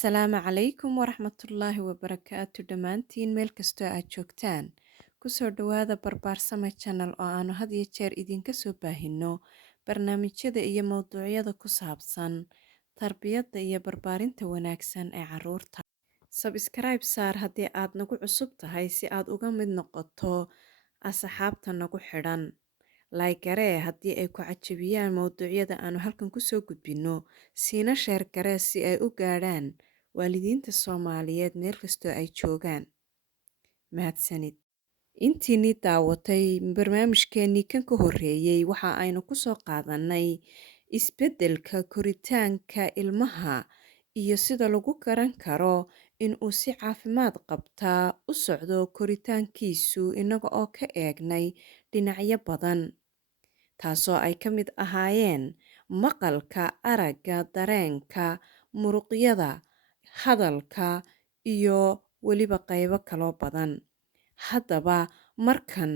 Asalaamu calaykum waraxmatullaahi wabarakaatu dhammaantiin meel kastoo aad joogtaan kusoo dhawaada barbaarsame channel oo aanu had iyo jeer idinka soo baahino barnaamijyada iyo mowduucyada ku saabsan tarbiyadda iyo barbaarinta wanaagsan ee caruurta. Subscribe saar haddii aad nagu cusub tahay si aad uga mid noqoto asxaabta nagu xidhan. Like garee haddii ay ku cajabiyaan mowduucyada aanu halkan kusoo gudbino, siina sheer garee si ay u gaadhaan waalidiinta Soomaaliyeed meel kastoo ay joogaan. Mahadsanid. Intiinii daawatay barnaamijkeenii kan ka horreeyay waxa aynu kusoo qaadanay isbeddelka koritaanka ilmaha iyo sida lagu garan karo in uu si caafimaad qabtaa u socdo koritaankiisu inaga oo ka eegnay dhinacyo badan, taasoo ay ka mid ahaayeen maqalka, aragga, dareenka, muruqyada, hadalka iyo weliba qaybo kaloo badan. Haddaba markan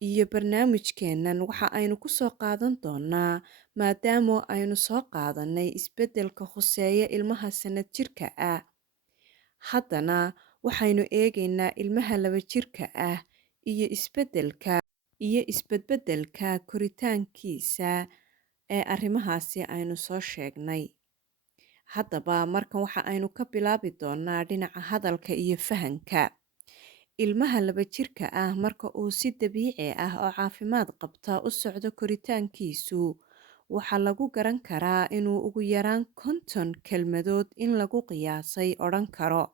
iyo barnaamijkeennan waxa aynu ku soo qaadan doonaa, maadaama aynu soo qaadanay isbeddelka khuseeya ilmaha sanad jirka ah, haddana waxaynu eegaynaa ilmaha 2 jirka ah iyo isbedbeddelka koritaankiisa ee arrimahaasi aynu soo sheegnay. Haddaba markan waxa aynu ka bilaabi doonaa dhinaca hadalka iyo fahanka. Ilmaha 2 jirka ah marka uu si dabiici ah oo caafimaad qabta u socdo koritaankiisu, waxaa lagu garan karaa inuu ugu yaraan 50 kelmadood in lagu qiyaasay odhan karo,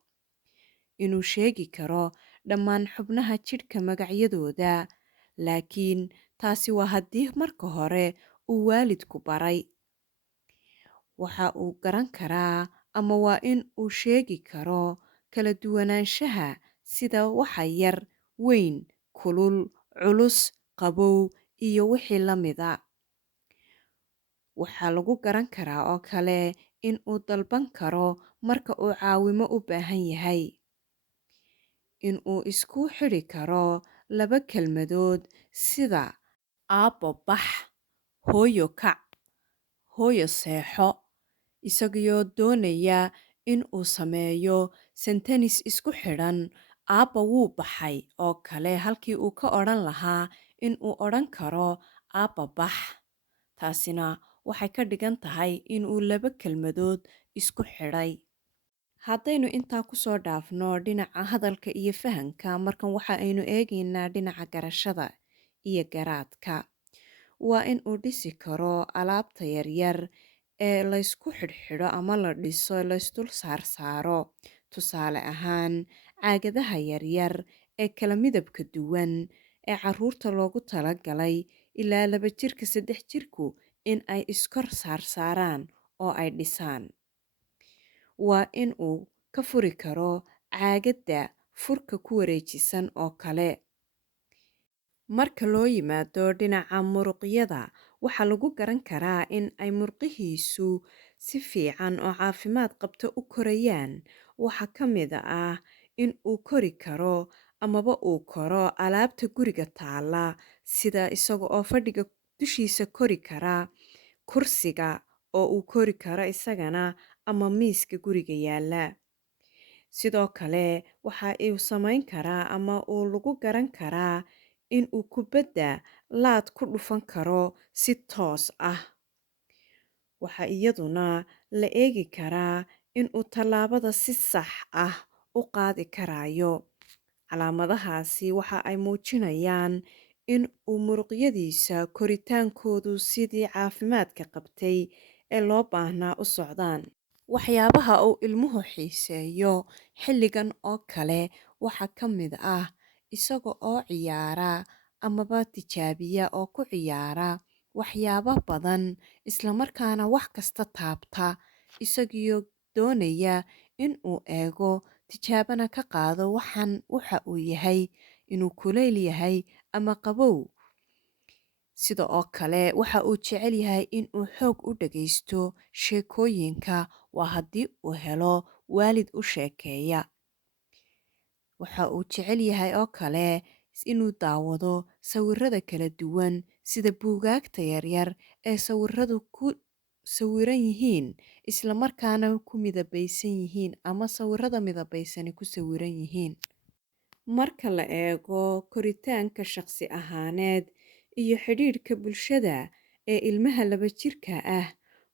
inuu sheegi karo dhammaan xubnaha jidhka magacyadooda, laakiin taasi waa haddii marka hore uu waalidku baray. Waxa uu garan karaa ama waa in uu sheegi karo kala duwanaanshaha sida waxa yar, weyn, kulul, culus, qabow iyo wixii la mida. Waxaa lagu garan karaa oo kale in uu dalban karo marka uu caawimo u baahan yahay, in uu isku xidhi karo 2 kelmadood sida aabbo bax, hooyo kac, hooyo seexo, isagoo doonaya in uu sameeyo sentence isku xidhan aabba wuu baxay oo kale, halkii uu ka odhan lahaa in uu odhan karo aabba bax. Taasina waxay ka dhigan tahay in uu 2 kelmadood isku xidhay. Haddaynu intaa ku soo dhaafno dhinaca hadalka iyo fahanka, markan waxa aynu eegaynaa dhinaca garashada iyo garaadka. Waa in uu dhisi karo alaabta yaryar ee laysku xidhxidho ama la dhiso, laysdul saarsaaro. Tusaale ahaan, caagadaha yaryar ee kala midabka duwan ee caruurta loogu talagalay ilaa 2 jirka 3 jirku in ay iskor saarsaaraan oo ay dhisaan. Waa in uu ka furi karo caagadda furka ku wareejisan oo kale. Marka loo yimaado dhinaca muruqyada, waxaa lagu garan karaa in ay murqihiisu si fiican oo caafimaad qabta u korayaan. Waxaa ka mid ah in uu kori karo amaba uu koro alaabta guriga taalla, sida isaga oo fadhiga dushiisa kori kara, kursiga oo uu kori karo isagana, ama miiska guriga yaalla. Sidoo kale waxa uu samayn karaa ama uu lagu garan karaa in uu kubadda laad ku dhufan karo si toos ah. Waxaa iyaduna la eegi karaa in uu tallaabada si sax ah u qaadi karayo. Calaamadahaasi waxa ay muujinayaan in uu muruqyadiisa koritaankoodu sidii caafimaadka qabtay ee loo baahnaa u socdaan. Waxyaabaha uu ilmuhu xiiseeyo xilligan oo kale waxaa ka mid ah isaga oo ciyaara amaba tijaabiya oo ku ciyaara waxyaabo badan, isla markaana wax kasta taabta, isagoo doonaya in uu eego, tijaabana ka qaado waxa uu yahay, inuu kuleyl yahay ama qabow. Sida oo kale waxa uu jecel yahay in uu xoog u dhagaysto sheekooyinka, waa haddii uu helo waalid u sheekeeya. Waxa uu jecel yahay oo kale inuu daawado sawirrada kala duwan sida buugaagta yaryar ee sawirradu ku sawiran yihiin isla markaana ku midabaysan yihiin ama sawirada midabaysani ku sawiran yihiin. Marka la eego koritaanka shaqsi ahaaneed iyo xidhiidhka bulshada ee ilmaha 2 jirka ah,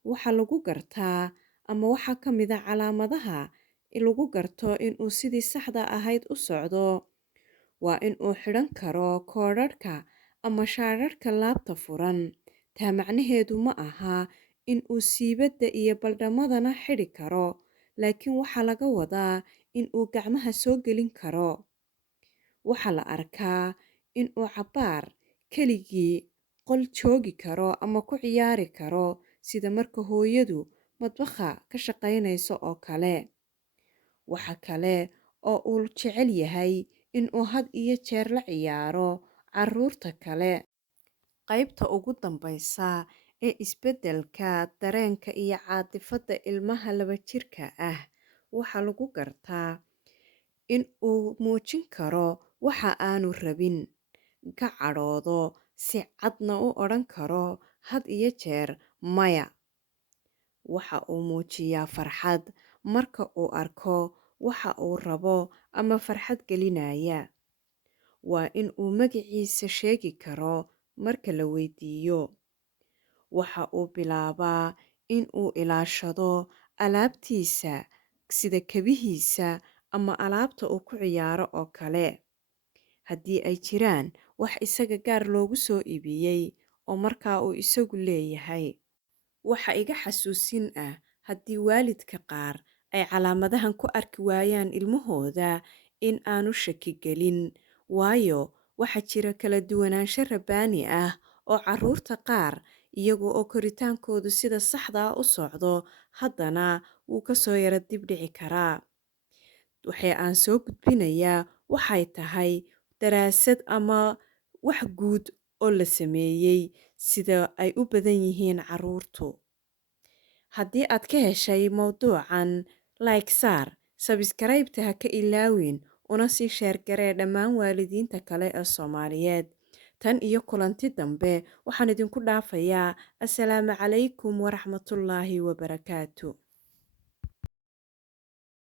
waxaa lagu gartaa ama waxaa ka mid ah calaamadaha lagu garto inuu sidii saxda ahayd u socdo. Waa inuu xidhan karo koodhadhka ama shaadhadhka laabta furan. Taa macnaheedu ma aha inuu siibadda iyo baldhamadana xidhi karo, laakiin waxaa laga wadaa inuu gacmaha soo gelin karo. Waxaa la arkaa inuu cabbaar keligii qol joogi karo ama ku ciyaari karo, sida marka hooyadu madbaxa ka shaqaynayso oo kale. Waxa kale oo uu jecel yahay inuu had iyo jeer la ciyaaro carruurta kale. Qaybta ugu dambaysa ee isbeddelka dareenka iyo caadifadda ilmaha 2 jirka ah waxaa lagu gartaa in uu muujin karo waxa aanu rabin, ka cadhoodo, si cadna u odhan karo had iyo jeer maya. Waxa uu muujiyaa farxad marka uu arko waxa uu rabo ama farxad gelinaya. Waa in uu magaciisa sheegi karo marka la weydiiyo. Waxa uu bilaabaa in uu ilaashado alaabtiisa sida kabihiisa ama alaabta uu ku ciyaaro oo kale. Haddii ay jiraan wax isaga gaar loogu soo iibiyey oo markaa uu isagu leeyahay. Waxa iga xasuusin ah haddii waalidka qaar ay calaamadahan ku arki waayaan ilmahooda in aanu shaki gelin, waayo waxaa jira kala duwanaansho rabbaani ah oo carruurta qaar iyaga oo koritaankoodu sida saxda ah u socdo, haddana wuu ka soo yara dib dhici karaa. Waxay aan soo gudbinayaa waxay tahay daraasad ama wax guud oo la sameeyey sida ay u badan yihiin carruurtu. Haddii aad ka heshay mowduucan, like saar, sabskraybta ha ka ilaawin, una sii sheer garee dhammaan waalidiinta kale ee Soomaaliyeed. Tan iyo kulanti dambe, waxaan idinku dhaafayaa. Assalaamu calaykum waraxmatullaahi wabarakaatu.